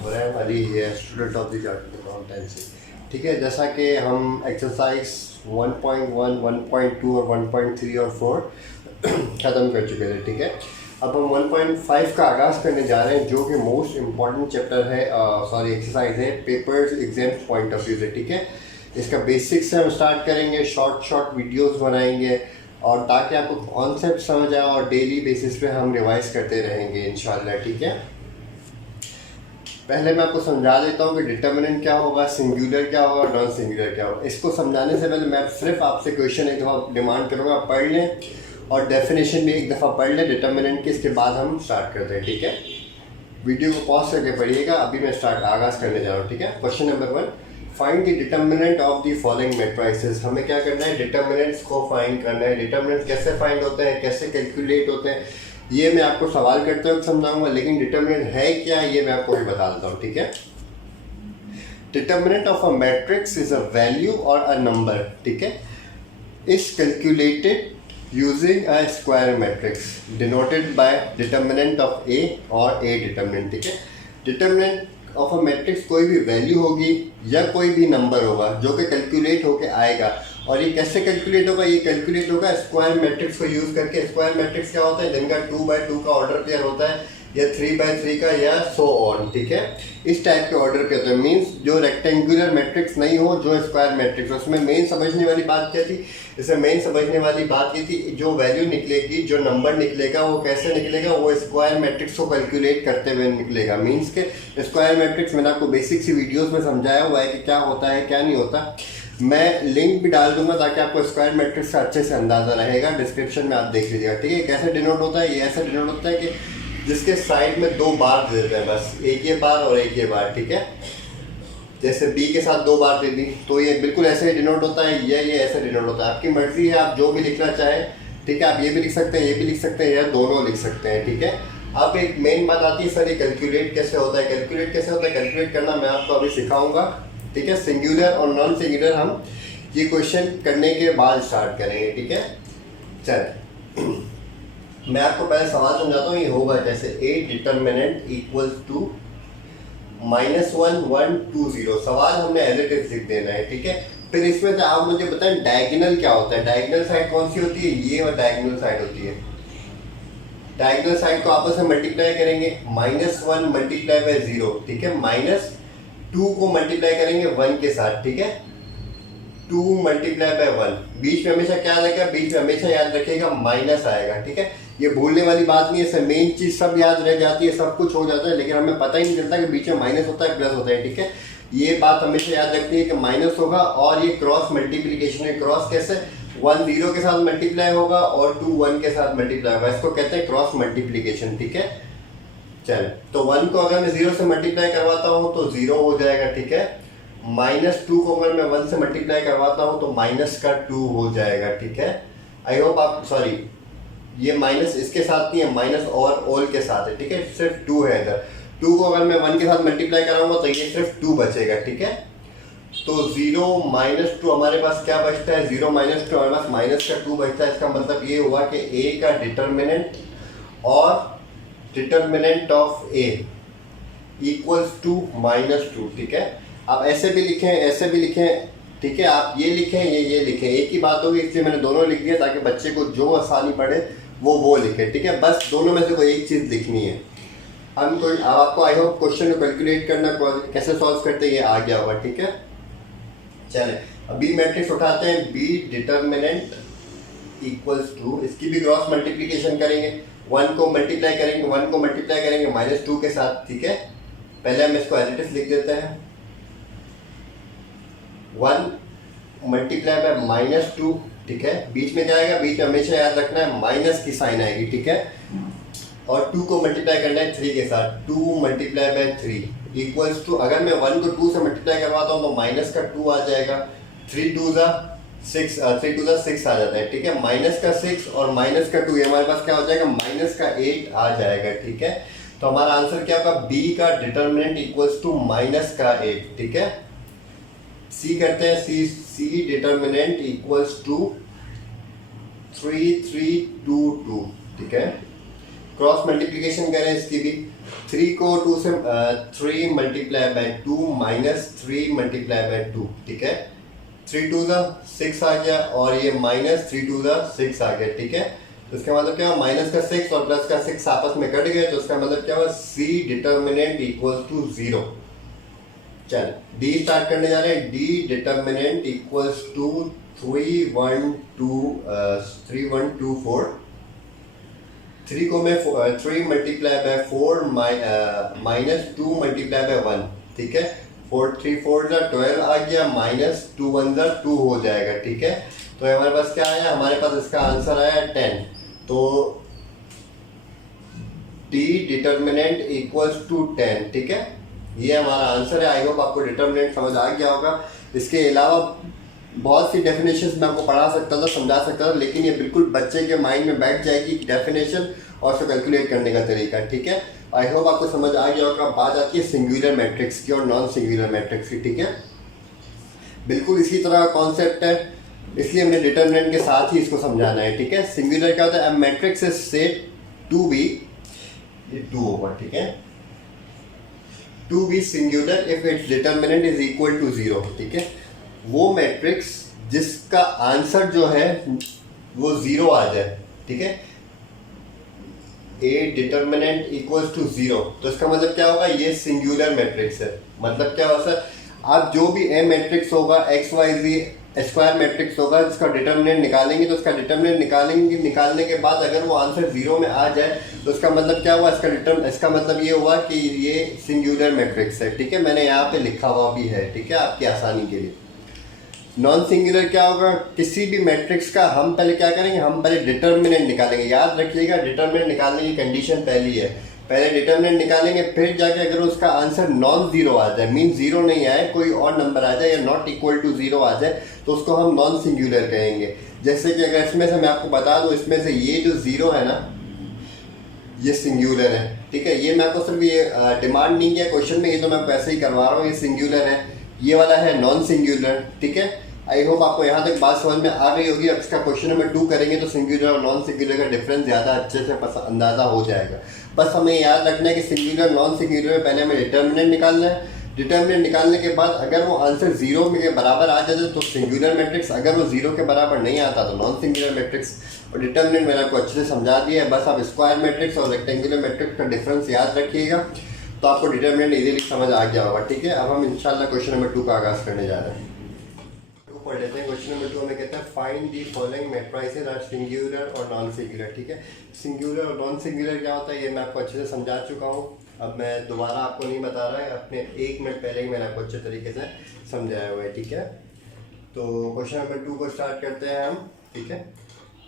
इब्राहिम अली है, student of the chartered accountancy. ठीक है, जैसा कि हम एक्सरसाइज 1.1, 1.2 और 1.3 और 4 ख़त्म कर चुके थे। ठीक है, अब हम 1.5 का आगाज़ करने जा रहे हैं, जो कि मोस्ट इम्पॉर्टेंट चैप्टर है, एक्सरसाइज है papers exams point of view से। ठीक है, इसका बेसिक से हम स्टार्ट करेंगे, शॉर्ट वीडियोस बनाएंगे और ताकि आपको कॉन्सेप्ट समझ आए और डेली बेसिस पे हम रिवाइज करते रहेंगे इंशाल्लाह। ठीक है, पहले मैं आपको समझा देता हूँ कि डिटर्मिनेंट क्या होगा, सिंगुलर क्या होगा, नॉन सिंगुलर क्या होगा। इसको समझाने से पहले मैं सिर्फ आपसे क्वेश्चन एक दफ़ा डिमांड करूँगा, पढ़ लें और डेफिनेशन भी एक दफ़ा पढ़ लें डिटर्मिनेंट की। इसके बाद हम स्टार्ट करते हैं। ठीक है, वीडियो को पॉज करके पढ़िएगा, अभी मैं आगाज़ करने जा रहा हूँ। ठीक है, question number 1, find the determinant of the following matrices. हमें क्या करना है, डिटर्मिनेंट्स को फाइंड करना है। डिटर्मिनेंट कैसे फाइंड होते हैं, कैसे कैलकुलेट होते हैं, ये मैं आपको सवाल करते हुए समझाऊंगा, लेकिन डिटर्मिनेंट है क्या ये मैं आपको भी बता देता हूँ। ठीक है, determinant of a matrix is a value और अ नंबर। ठीक है, is calculated using a square matrix denoted by determinant of A और ए डिटर्मिनेंट। ठीक है, डिटर्मिनेंट ऑफ अ मैट्रिक्स कोई भी वैल्यू होगी या कोई भी नंबर होगा जो कि कैलकुलेट होके आएगा। और ये कैसे कैलकुलेट होगा, ये कैलकुलेट होगा स्क्वायर मैट्रिक्स को यूज़ करके। स्क्वायर मैट्रिक्स क्या होता है, जिनका 2x2 का ऑर्डर पेयर होता है या 3x3 का या सो ऑन। ठीक है, इस टाइप के ऑर्डर पे होते हैं। मींस जो रेक्टेंगुलर मैट्रिक्स नहीं हो, जो स्क्वायर मैट्रिक्स। उसमें मेन समझने वाली बात क्या थी, इसमें मेन समझने वाली बात ये थी, जो वैल्यू निकलेगी, जो नंबर निकलेगा वो कैसे निकलेगा, वो स्क्वायर मैट्रिक्स को कैलकुलेट करते हुए निकलेगा। मीन्स के स्क्वायर मैट्रिक्स मैंने आपको बेसिक सी वीडियोज़ में समझाया हुआ है कि क्या होता है क्या नहीं होता। मैं लिंक भी डाल दूंगा ताकि आपको स्क्वायर मैट्रिक्स का अच्छे से अंदाज़ा रहेगा, डिस्क्रिप्शन में आप देख लीजिएगा। ठीक है, कैसे डिनोट होता है, ये ऐसे डिनोट होता है कि जिसके साइड में 2 बार दे देते हैं, बस एक ये बार और एक ये बार। ठीक है, जैसे बी के साथ 2 बार दे दी तो ये बिल्कुल ऐसे ही डिनोट होता है, ये ऐसे डिनोट होता है। आपकी मर्जी है, आप जो भी लिखना चाहें। ठीक है, आप ये भी लिख सकते हैं, ये भी लिख सकते हैं, या दोनों लिख सकते हैं। ठीक है, अब एक मेन बात आती है, सर ये कैलकुलेट कैसे होता है। कैलकुलेट कैसे होता है, कैलकुलेट करना मैं आपको अभी सिखाऊंगा। ठीक है, सिंगुलर और नॉन सिंगुलर हम ये क्वेश्चन करने के बाद स्टार्ट करेंगे। ठीक है, चल मैं आपको पहले सवाल समझाता हूँ। ये होगा जैसे ए डिटर्मिनेंट इक्वल्स टू -1 1 2 0। सवाल हमने एज इट इज लिख देना है। ठीक है, फिर इसमें से आप मुझे बताएं डायगोनल क्या होता है। डायगोनल साइड कौन सी होती है, ये और डायगोनल साइड होती है। डायगोनल साइड को आपस में मल्टीप्लाई करेंगे, -1 मल्टीप्लाई बाय 0। ठीक है, -2 को मल्टीप्लाई करेंगे 1 के साथ। ठीक है, 2 मल्टीप्लाई बाय 1, बीच में हमेशा क्या आएगा, बीच में हमेशा याद रखिएगा माइनस आएगा। ठीक है, ये भूलने वाली बात नहीं है, इससे मेन चीज सब याद रह जाती है, सब कुछ हो जाता है, लेकिन हमें पता ही नहीं चलता कि बीच में माइनस होता है प्लस होता है। ठीक है, ये बात हमेशा याद रखनी है कि माइनस होगा, और ये क्रॉस मल्टीप्लीकेशन है। क्रॉस कैसे, 1 0 के साथ मल्टीप्लाई होगा और 2 1 के साथ मल्टीप्लाई होगा, इसको कहते हैं क्रॉस मल्टीप्लीकेशन। ठीक है, चल तो 1 को अगर मैं 0 से मल्टीप्लाई करवाता हूँ तो 0 हो जाएगा। ठीक है, -2 को अगर मैं 1 से मल्टीप्लाई करवाता हूँ तो -2 हो जाएगा। ठीक है, आई होप आप, सॉरी ये माइनस इसके साथ नहीं है, माइनस और ऑल के साथ है। ठीक है, सिर्फ 2 है इधर। 2 को अगर मैं 1 के साथ मल्टीप्लाई कराऊंगा तो ये सिर्फ 2 बचेगा। ठीक है, तो 0 -2 हमारे पास क्या बचता है, 0 -2 हमारे पास -2 बचता है। इसका मतलब ये हुआ कि ए का डिटर्मिनेंट और determinant of A equals to -2। ठीक है, आप ऐसे भी लिखें, ऐसे भी लिखें। ठीक है, आप ये लिखें, ये लिखें, एक ही बात होगी, इसलिए मैंने दोनों लिख दिया ताकि बच्चे को जो आसानी पड़े वो लिखे। ठीक है, बस दोनों में से कोई एक चीज़ लिखनी है। अब आपको आई होप क्वेश्चन को कैलकुलेट करना कैसे सॉल्व करते हैं ये आ गया होगा। ठीक है, चले अब बी मैट्रिक्स उठाते हैं। बी डिटर्मिनेंट इक्वल्स टू, इसकी भी क्रॉस मल्टीप्लीकेशन करेंगे। 1 को मल्टीप्लाई करेंगे, 1 को मल्टीप्लाई करेंगे -2 के साथ। ठीक है, पहले हम इसको एज इट इज लिख देते हैं। 1 मल्टीप्लाई बाय -2। ठीक है, बीच में क्या आएगा, बीच में हमेशा याद रखना है माइनस की साइन आएगी। ठीक है, और 2 को मल्टीप्लाई करना है 3 के साथ। 2 मल्टीप्लाई बाय 3 इक्वल्स टू, अगर मैं 1 को 2 से मल्टीप्लाई करवाता हूँ तो -2 आ जाएगा। 3 2 6 आ जाता है। ठीक है, -6 और -2, ये हमारे पास क्या हो जाएगा, -8 आ जाएगा। ठीक है, तो हमारा आंसर क्या होगा, बी का डिटर्मिनेंट इक्वल्स टू -8। ठीक है, सी करते हैं। सी डिटर्मिनेंट इक्वल्स टू 3 3 2 2। ठीक है, क्रॉस मल्टीप्लिकेशन करें इसकी भी, 3 को 2 से 3 multiply by 2 minus 3 multiply by 2, ठीक है। 3 2 6 आ गया और ये माइनस 3 2 6 आ गया, ठीक है। तो इसका मतलब क्या हुआ, माइनस का 6 और प्लस का 6 आपस में कट गए, तो इसका मतलब क्या हुआ, सी डिटर्मिनेंट इक्वल्स टू 0। चल डी स्टार्ट करने जा रहे हैं। D determinant equals to 3 1 2 4। 3 को मैं 3 multiply by 4 minus 2 multiply by 1, ठीक है। 4 3 4 12 आ गया, माइनस 2 1 2 हो जाएगा, ठीक है। तो हमारे पास क्या आया, हमारे पास इसका आंसर आया 10। तो डी डिटर्मिनेंट इक्वल्स टू 10, ठीक है। ये हमारा आंसर है। आई होप आपको डिटर्मिनेंट समझ आ गया होगा। इसके अलावा बहुत सी डेफिनेशंस मैं आपको पढ़ा सकता था, समझा सकता था, लेकिन ये बिल्कुल बच्चे के माइंड में बैठ जाएगी डेफिनेशन और उसको कैलकुलेट करने का तरीका, ठीक है। आई होप आपको समझ आ गया होगा। बात आती है सिंगुलर मैट्रिक्स की और नॉन सिंगुलर मैट्रिक्स की, ठीक है। बिल्कुल इसी तरह का कॉन्सेप्ट है, इसलिए हमने डिटर्मिनेंट के साथ ही इसको समझाना है, ठीक है। सिंगुलर क्या होता है, matrix is said to be, ये 2 होगा, ठीक है, to be singular if its determinant is equal to 0, ठीक है। वो मैट्रिक्स जिसका आंसर जो है वो 0 आ जाए, ठीक है। ए डिटर्मिनेंट इक्वल्स टू 0, तो इसका मतलब क्या होगा, ये सिंगुलर मैट्रिक्स है। मतलब क्या होगा सर, आप जो भी ए मैट्रिक्स होगा, एक्स वाई जी स्क्वायर मैट्रिक्स होगा, जिसका डिटर्मिनेंट निकालेंगे, तो उसका डिटर्मिनेंट निकालने के बाद अगर वो आंसर 0 में आ जाए, तो इसका मतलब क्या हुआ, इसका मतलब ये हुआ कि ये सिंगुलर मैट्रिक्स है, ठीक है। मैंने यहाँ पे लिखा हुआ भी है, ठीक है, आपकी आसानी के लिए। नॉन सिंगुलर क्या होगा, किसी भी मैट्रिक्स का हम पहले क्या करेंगे, हम पहले डिटर्मिनेंट निकालेंगे। याद रखिएगा, डिटर्मिनेंट निकालने की कंडीशन पहली है, पहले डिटर्मिनेंट निकालेंगे, फिर जाके अगर उसका आंसर नॉन जीरो आ जाए, मीन जीरो नहीं आए, कोई और नंबर आ जाए या नॉट इक्वल टू 0 आ जाए, तो उसको हम नॉन सिंगुलर कहेंगे। जैसे कि अगर इसमें से मैं आपको बता दूं, इसमें से ये जो 0 है ना, ये सिंगुलर है, ठीक है। ये मैं आपको सिर्फ ये डिमांड नहीं किया क्वेश्चन में, ये तो मैं आपको ऐसे ही करवा रहा हूँ, ये सिंगुलर है। ये वाला है नॉन सिंगुलर, ठीक है। आई होप आपको यहाँ तक बात समझ में आ गई होगी। अब इसका क्वेश्चन नंबर 2 करेंगे तो सिंगुलर और नॉन सिंगुलर का डिफरेंस ज़्यादा अच्छे से अंदाज़ा हो जाएगा। बस हमें याद रखना है कि सिंगुलर नॉन सिंगुलर में पहले हमें डिटर्मिनेंट निकालना है। डिटर्मिनेंट निकालने के बाद अगर वो आंसर 0 के बराबर आ जाए तो सिंगुलर मैट्रिक्स, अगर वो 0 के बराबर नहीं आता तो नॉन सिंगुलर मैट्रिक्स। और डिटर्मिनेंट मैंने आपको अच्छे से समझा दिया है। बस आप स्क्वायर मैट्रिक्स और रेक्टेंगुलर मैट्रिक्स का डिफरेंस याद रखिएगा, तो आपको डिटर्मिनेंट इजीली समझ आ गया होगा, ठीक है। अब हम इंशाल्लाह क्वेश्चन नंबर 2 का आगाज़ करने जा रहे हैं। पढ़ लेते हैं। क्वेश्चन नंबर 2 हमें कहता है find the following matrices are singular और नॉन सिंगुलर, ठीक है। सिंगुलर और नॉन सिंगुलर क्या होता है ये मैं आपको अच्छे से समझा चुका हूँ, अब मैं दोबारा आपको नहीं बता रहा है, अपने 1 मिनट पहले ही मैंने आपको अच्छे तरीके से समझाया हुआ है, ठीक है। तो क्वेश्चन नंबर 2 को स्टार्ट करते हैं हम, ठीक है।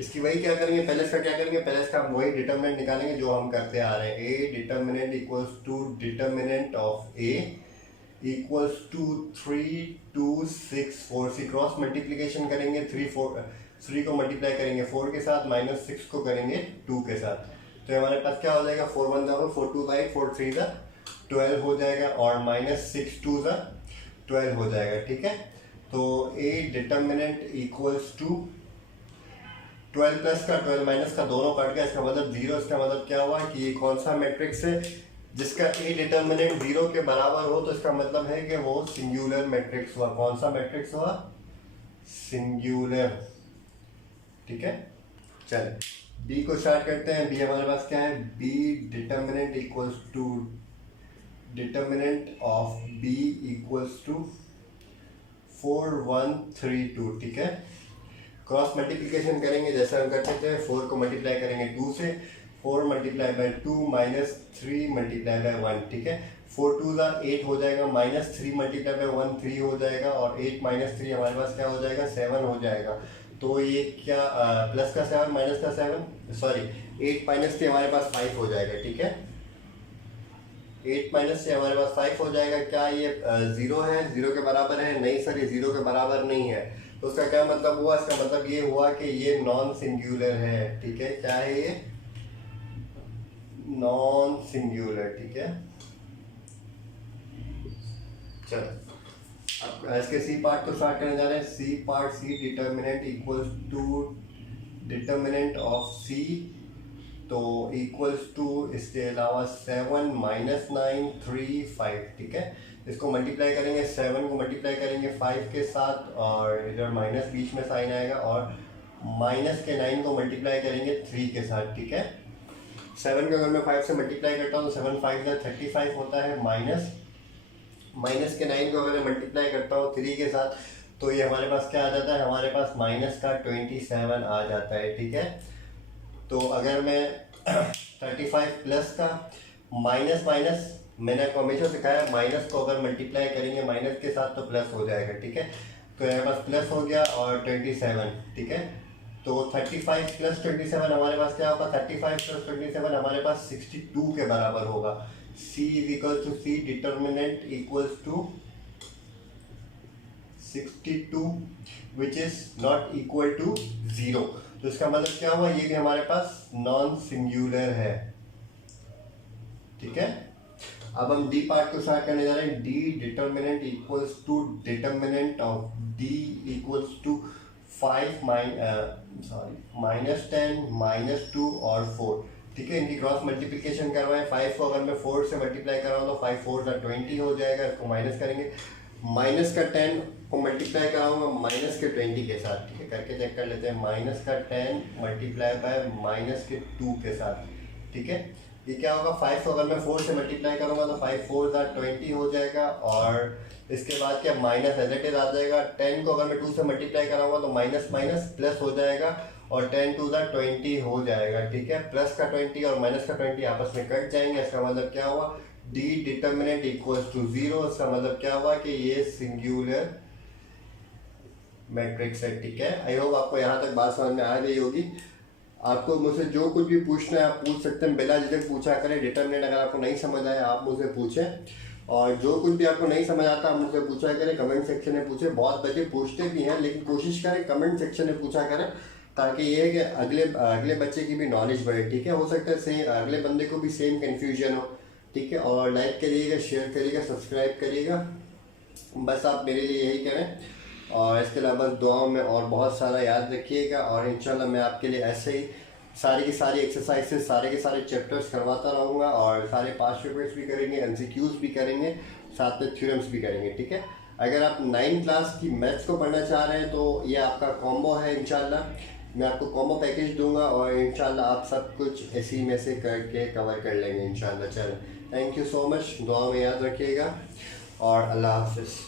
इसकी वही क्या करेंगे, पहले इसका क्या करेंगे, पहले इसका हम वही डिटर्मिनेंट निकालेंगे जो हम करते आ रहे हैं। A determinant equals to determinant of A equals to 3 2 6 4। C cross multiplication करेंगे, 3 को मल्टीप्लाई करेंगे 4 के साथ, माइनस 6 को करेंगे 2 के साथ, तो हमारे पास क्या हो जाएगा, 4 1 4 2 8 4 3 12 हो जाएगा, और माइनस 6 2 12 हो जाएगा, ठीक है। तो A determinant equals to 12 plus का 12 माइनस का दोनों काट गया, इसका मतलब 0। इसका मतलब क्या हुआ कि ये कौन सा मैट्रिक्स है जिसका ए डिटर्मिनेंट 0 के बराबर हो, तो इसका मतलब है कि वो सिंगुलर मैट्रिक्स हुआ। कौन सा मैट्रिक्स हुआ, सिंगुलर, ठीक है। चलिए बी को स्टार्ट करते हैं। बी हमारे पास क्या है, B determinant equals to determinant of B equals to 4 1 3 2, ठीक है। क्रॉस मल्टीप्लिकेशन करेंगे जैसे हम करते थे, 4 को मल्टीप्लाई करेंगे 2 से, 4 multiply by 2 minus 3 multiply by 1, ठीक है। 4 2 8 हो जाएगा, माइनस 3 मल्टीप्लाई बाय 1 3 हो जाएगा, और 8 माइनस 3 हमारे पास क्या हो जाएगा, 7 हो जाएगा। तो ये क्या प्लस का 7 माइनस का 7, सॉरी 8 माइनस से हमारे पास 5 हो जाएगा, ठीक है। 8 माइनस से हमारे पास 5 हो जाएगा। क्या ये 0 है, 0 के बराबर है, नहीं सर ये 0 के बराबर नहीं है। तो उसका क्या मतलब हुआ, इसका मतलब ये हुआ कि ये नॉन सिंगुलर है, ठीक है। क्या है ये, नॉन सिंगुलर, ठीक है। चलो अब इसके सी पार्ट को स्टार्ट करने जा रहे हैं। C part, C determinant equals to determinant of C तो इक्वल्स टू इसके अलावा 7 माइनस 9 3 5, ठीक है। इसको मल्टीप्लाई करेंगे, 7 को मल्टीप्लाई करेंगे 5 के साथ और इधर माइनस बीच में साइन आएगा, और माइनस के 9 को मल्टीप्लाई करेंगे 3 के साथ, ठीक है। 7 को अगर मैं 5 से मल्टीप्लाई करता हूँ तो 7 5 35 होता है, माइनस के 9 को अगर मैं मल्टीप्लाई करता हूँ 3 के साथ तो ये हमारे पास क्या आ जाता है, हमारे पास माइनस का 27 आ जाता है, ठीक है। तो अगर मैं 35 प्लस का माइनस मैंने आपको हमेशा सिखाया माइनस को अगर मल्टीप्लाई करेंगे माइनस के साथ तो प्लस हो जाएगा, ठीक है। तो हमारे पास प्लस हो गया और 27, ठीक है। तो 35 प्लस 27 हमारे पास क्या होगा, 35 प्लस 27 हमारे पास 62 के बराबर होगा। C is equal to C determinant equals to 62 which is not equal to 0। तो इसका मतलब क्या हुआ, ये भी हमारे पास नॉन सिंगुलर है, ठीक है। अब हम डी पार्ट को स्टार्ट करने जा रहे हैं। D determinant equals to determinant of D equals to 5 minus 10 minus 2 और 4, ठीक है। इनकी क्रॉस मल्टीप्लिकेशन करवाएं। 5 को अगर मैं 4 से मल्टीप्लाई कराऊँ तो 5 4 20 हो जाएगा, इसको माइनस करेंगे। माइनस का 10 को मल्टीप्लाई कराऊंगा माइनस के 20 के साथ, ठीक है। करके चेक कर लेते हैं, माइनस का 10 मल्टीप्लाई बाय माइनस के 2 के साथ, ठीक है। ये क्या होगा, 5 को अगर मैं 4 से मल्टीप्लाई करूंगा तो 5 4 20 हो जाएगा, और इसके बाद क्या माइनस एज इट इज आ जाएगा। 10 को अगर मैं 2 से मल्टीप्लाई कराऊंगा तो माइनस माइनस प्लस हो जाएगा, और 10 2 20 हो जाएगा, ठीक है। प्लस का 20 और माइनस का 20 आपस में कट जाएंगे। इसका मतलब क्या हुआ, डी डिटर्मिनेंट इक्वल्स टू 0। इसका मतलब क्या हुआ कि ये सिंगुलर मैट्रिक्स है, ठीक है। आई होप आपको यहाँ तक बात समझ में आ गई होगी। आपको मुझसे जो कुछ भी पूछना है आप पूछ सकते हैं, बिना झिझक पूछा करें। डिटर्मिनेंट अगर आपको नहीं समझ आया आप मुझसे पूछें, और जो कुछ भी आपको नहीं समझ आता आप मुझसे पूछा करें, कमेंट सेक्शन में पूछें। बहुत बच्चे पूछते भी हैं लेकिन कोशिश करें कमेंट सेक्शन में पूछा करें, ताकि ये है कि अगले बच्चे की भी नॉलेज बढ़े, ठीक है। हो सकता है सेम अगले बंदे को भी सेम कन्फ्यूजन हो, ठीक है। और लाइक करिएगा, शेयर करिएगा, सब्सक्राइब करिएगा, बस आप मेरे लिए यही करें। और इसके अलावा बस दुआओं में और बहुत सारा याद रखिएगा, और इंशाल्लाह मैं आपके लिए ऐसे ही सारी की सारी एक्सरसाइजेस, सारे के सारे चैप्टर्स करवाता रहूँगा, और सारे पास्ट पेपर्स भी करेंगे, MCQs भी करेंगे, साथ में थ्योरम्स भी करेंगे, ठीक है। अगर आप 9th क्लास की मैथ्स को पढ़ना चाह रहे हैं तो ये आपका कॉम्बो है। इंशाल्लाह मैं आपको कॉम्बो पैकेज दूंगा, और इंशाल्लाह आप सब कुछ इसी में से करके कवर कर लेंगे इंशाल्लाह। चलो, थैंक यू सो मच, दुआ में याद रखिएगा, और अल्लाह हाफिज़।